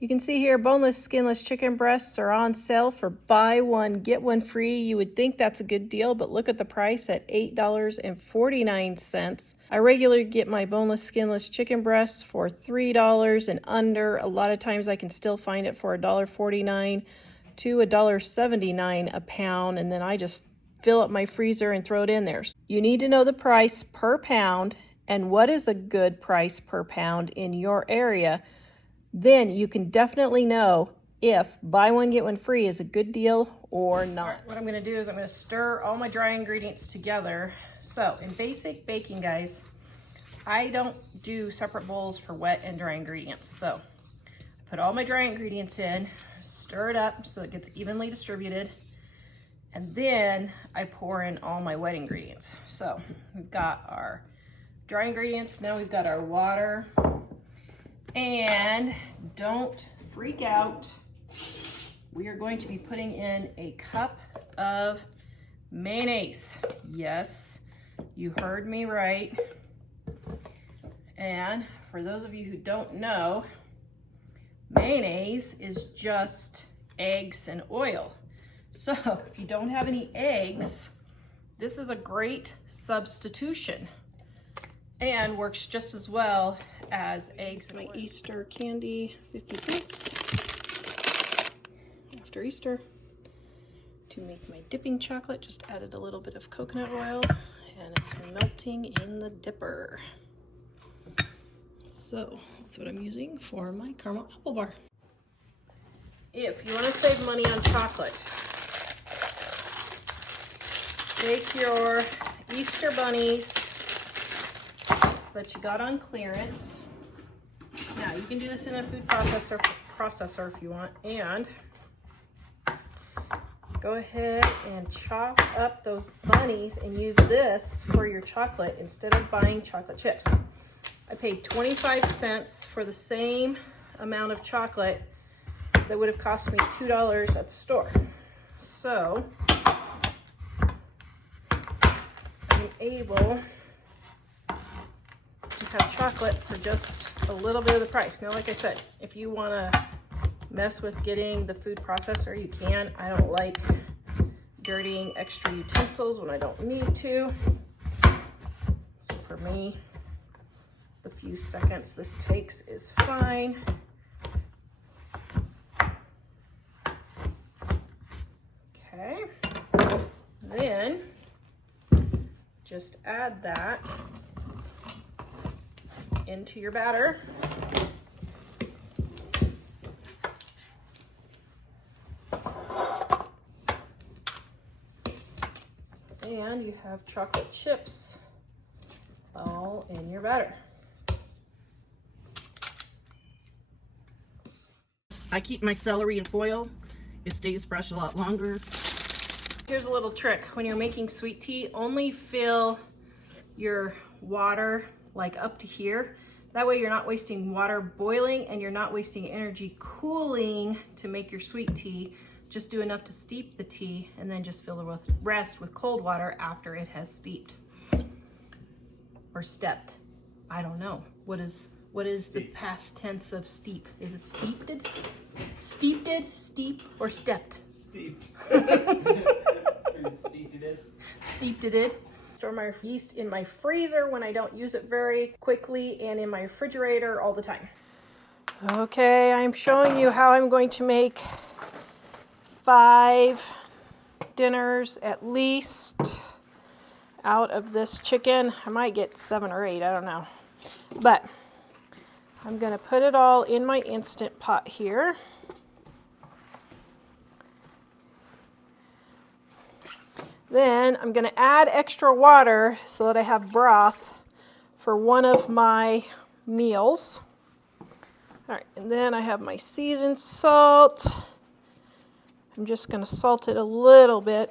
You can see here, boneless, skinless chicken breasts are on sale for buy one, get one free. You would think that's a good deal, but look at the price at $8.49. I regularly get my boneless, skinless chicken breasts for $3 and under. A lot of times I can still find it for $1.49 to $1.79 a pound, and then I just fill up my freezer and throw it in there. You need to know the price per pound and what is a good price per pound in your area. Then you can definitely know if buy one, get one free is a good deal or not. All right, what I'm gonna do is I'm gonna stir all my dry ingredients together. So in basic baking, guys, I don't do separate bowls for wet and dry ingredients. So I put all my dry ingredients in, stir it up so it gets evenly distributed, and then I pour in all my wet ingredients. So we've got our dry ingredients, now we've got our water. And don't freak out. We are going to be putting in a cup of mayonnaise. Yes, you heard me right. And for those of you who don't know, mayonnaise is just eggs and oil. So if you don't have any eggs, this is a great substitution and works just as well as eggs. My Easter candy, 50 cents after Easter. To make my dipping chocolate, just added a little bit of coconut oil and it's melting in the dipper. So that's what I'm using for my caramel apple bar. If you want to save money on chocolate, take your Easter bunnies that you got on clearance. Now you can do this in a food processor if you want, and go ahead and chop up those bunnies and use this for your chocolate instead of buying chocolate chips. I paid 25 cents for the same amount of chocolate that would have cost me $2 at the store. So I'm able have chocolate for just a little bit of the price. Now, like I said, if you want to mess with getting the food processor, you can. I don't like dirtying extra utensils when I don't need to. So for me, the few seconds this takes is fine. Okay, then just add that into your batter. And you have chocolate chips all in your batter. I keep my celery in foil. It stays fresh a lot longer. Here's a little trick. When you're making sweet tea, only fill your water like up to here. That way you're not wasting water boiling and you're not wasting energy cooling to make your sweet tea. Just do enough to steep the tea and then just fill the rest with cold water after it has steeped. Or stepped. I don't know. What is the past tense of steep? Is it steeped? Steeped, steep, or stepped? Steeped. Steeped it. Store my yeast in my freezer when I don't use it very quickly, and in my refrigerator all the time. Okay, I'm showing you how I'm going to make 5 dinners at least out of this chicken. I might get 7 or 8, I don't know. But I'm gonna put it all in my Instant Pot here. Then I'm going to add extra water so that I have broth for one of my meals. All right, and then I have my seasoned salt. I'm just going to salt it a little bit.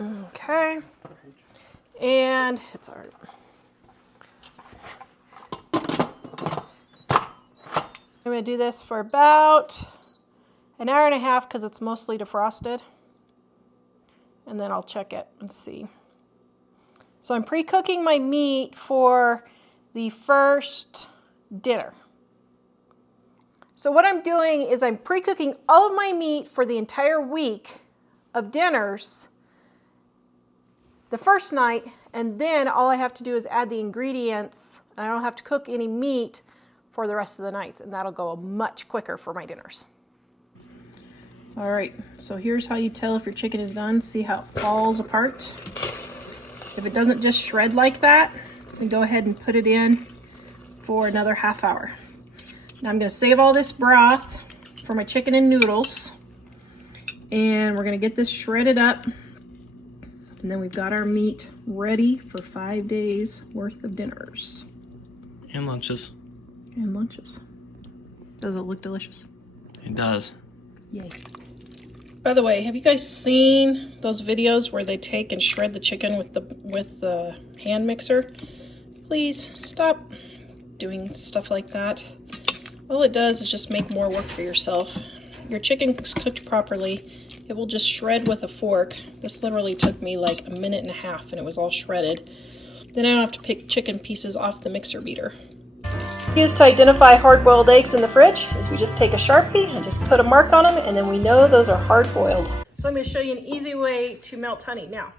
Okay, and it's already... I'm going to do this for about an hour and a half because it's mostly defrosted. And then I'll check it and see. So I'm pre-cooking my meat for the first dinner. So what I'm doing is I'm pre-cooking all of my meat for the entire week of dinners the first night, and then all I have to do is add the ingredients. I don't have to cook any meat for the rest of the nights, and that'll go much quicker for my dinners. All right, so here's how you tell if your chicken is done. See how it falls apart? If it doesn't just shred like that, then go ahead and put it in for another half hour. Now I'm gonna save all this broth for my chicken and noodles, and we're gonna get this shredded up, and then we've got our meat ready for 5 days worth of dinners. And lunches. And lunches. Does it look delicious? It does. Yay. By the way, have you guys seen those videos where they take and shred the chicken with the hand mixer? Please stop doing stuff like that. All it does is just make more work for yourself. Your chicken's cooked properly, it will just shred with a fork. This literally took me like a minute and a half and it was all shredded. Then I don't have to pick chicken pieces off the mixer beater. Used to identify hard-boiled eggs in the fridge is we just take a Sharpie and just put a mark on them, and then we know those are hard-boiled. So I'm going to show you an easy way to melt honey now,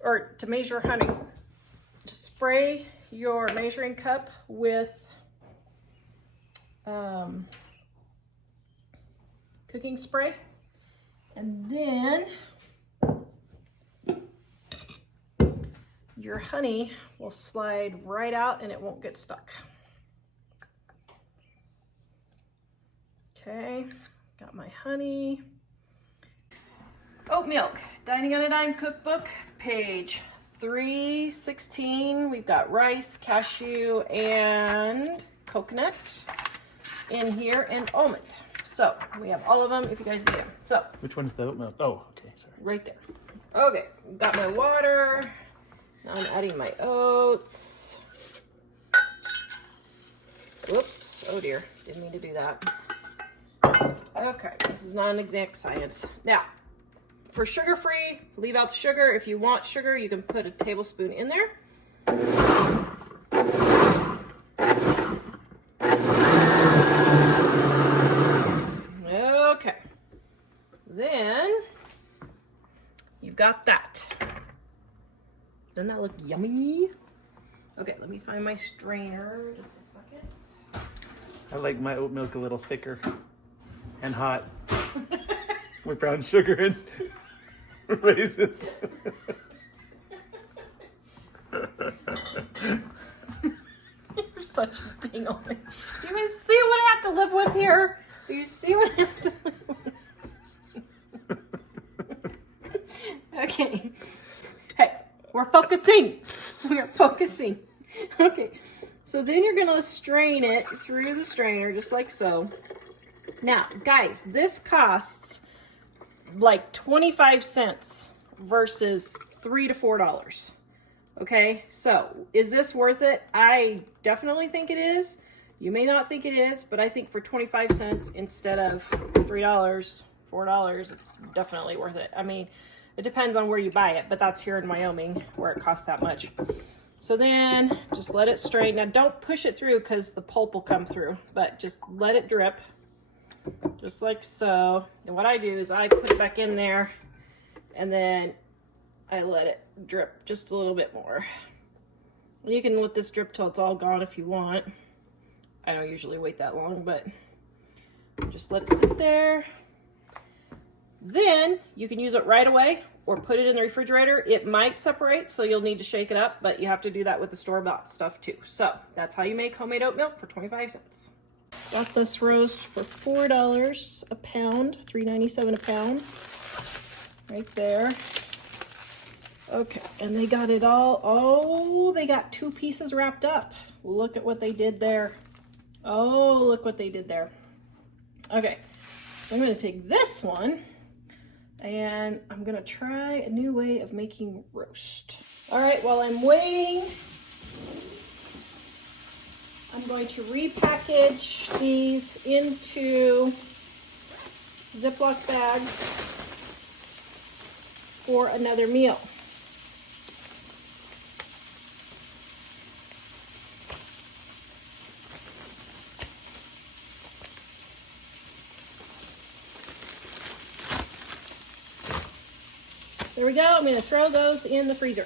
or to measure honey. Just spray your measuring cup with cooking spray, and then your honey will slide right out and it won't get stuck. Okay, got my honey. Oat milk, Dining on a Dime cookbook, page 316. We've got rice, cashew, and coconut in here, and almond. So we have all of them if you guys need them. So which one's the oat milk? Oh, okay, sorry. right there. Okay, got my water. Now I'm adding my oats. Whoops, oh dear, didn't mean to do that. Okay, this is not an exact science. Now, for sugar-free, leave out the sugar. If you want sugar, you can put a tablespoon in there. Okay, then you've got that. Doesn't that look yummy? Okay, let me find my strainer just a second. I like my oat milk a little thicker and hot with brown sugar and raisins. You're such a dingle. Do you guys see what I have to live with here? Do you see what I have to live with? Okay. Hey, we're focusing. We are focusing. Okay. So then you're going to strain it through the strainer just like so. Now, guys, this costs like 25 cents versus $3 to $4. Okay, so is this worth it? I definitely think it is. You may not think it is, but I think for 25 cents instead of $3, $4, it's definitely worth it. I mean, it depends on where you buy it, but that's here in Wyoming where it costs that much. So then just let it strain. Now don't push it through because the pulp will come through, but just let it drip. Just like so. And what I do is I put it back in there and then I let it drip just a little bit more. You can let this drip till it's all gone if you want. I don't usually wait that long, but just let it sit there. Then you can use it right away or put it in the refrigerator. It might separate, so you'll need to shake it up, but you have to do that with the store-bought stuff too. So that's how you make homemade oat milk for 25 cents. Got this roast for $4 a pound, $3.97 a pound, right there. Okay, and they got it all, oh, they got 2 pieces wrapped up. Look at what they did there. Oh, look what they did there. Okay, I'm gonna take this one and I'm gonna try a new way of making roast. All right, while I'm waiting, I'm going to repackage these into Ziploc bags for another meal. There we go. I'm going to throw those in the freezer.